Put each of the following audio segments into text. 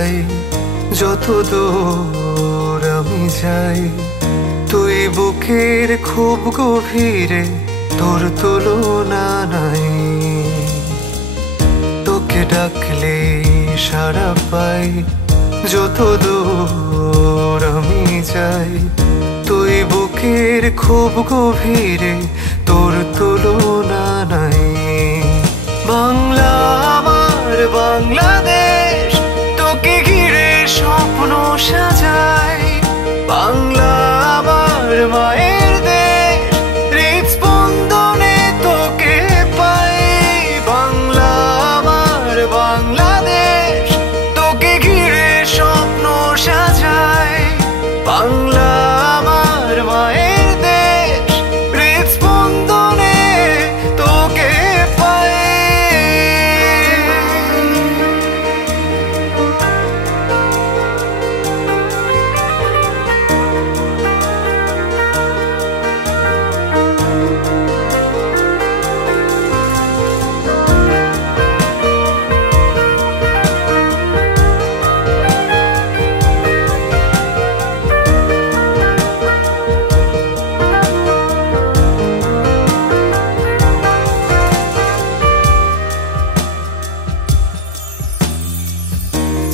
পাই যত দূর আমি যাই। তুই বুকের খুব গভীরে, তোর তুলনা নাই। তোকে ডাকলে সাড়া পাই যত দূর আমি যাই। তুই বুকের খুব গভীরে, তোর তুলনা নাই। বাংলা আমার বাংলাদেশ, তোকে ঘিরে স্বপ্ন সাজাই। বাংলা আমার মায়ের দেশ, হৃদস্পন্দনে তোকে পাই। বাংলা আমার বাংলাদেশ, তোকে ঘিরে স্বপ্ন সাজাই। বাংলা আমার মায়ের দেশ, হৃদস্পন্দনে তোকে পাই।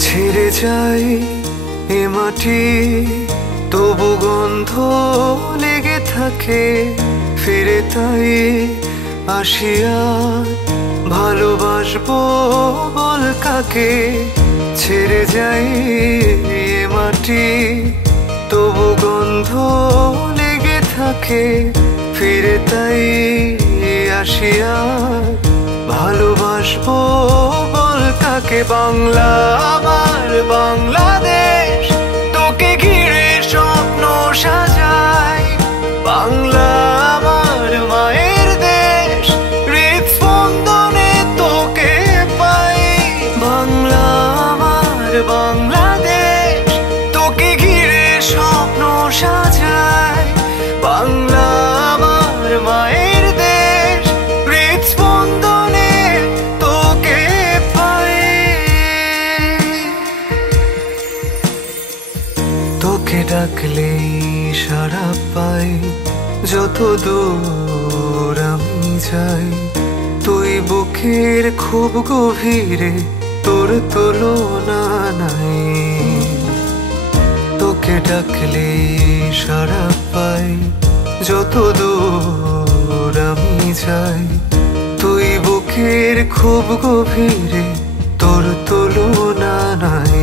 ছেড়ে যাই এ মাটি, তবু গন্ধ লেগে থাকে। ফিরে তাই আসিয়া ভালোবাসবো বল কাকে। ছেড়ে যাই এ মাটি, তবু গন্ধ লেগে থাকে। ফিরে তাই আসিয়া ভালোবাসবো বল কাকে। বাংলা আমার বাংলাদেশ, তোকে ঘিরে স্বপ্ন সাজাই। বাংলা আমার মায়ের দেশ, হৃদস্পন্দনে তোকে পাই। বাংলা আমার বাংলাদেশ, তোকে ঘিরে স্বপ্ন সাজাই। বাংলা আমার মায়ের দেশ, হৃদস্পন্দনে তোকে পাই। তোকে ডাকলেই সাড়া পাই যত দূর আমি যাই। তুই বুকের খুব গভীরে, তোর তুলনা নাই। তোকে ডাকলেই সাড়া পাই যত দূর আমি যাই। তুই বুকের খুব গভীরে, তোর তুলনা নাই।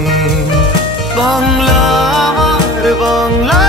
বাংলা আমার বাংলা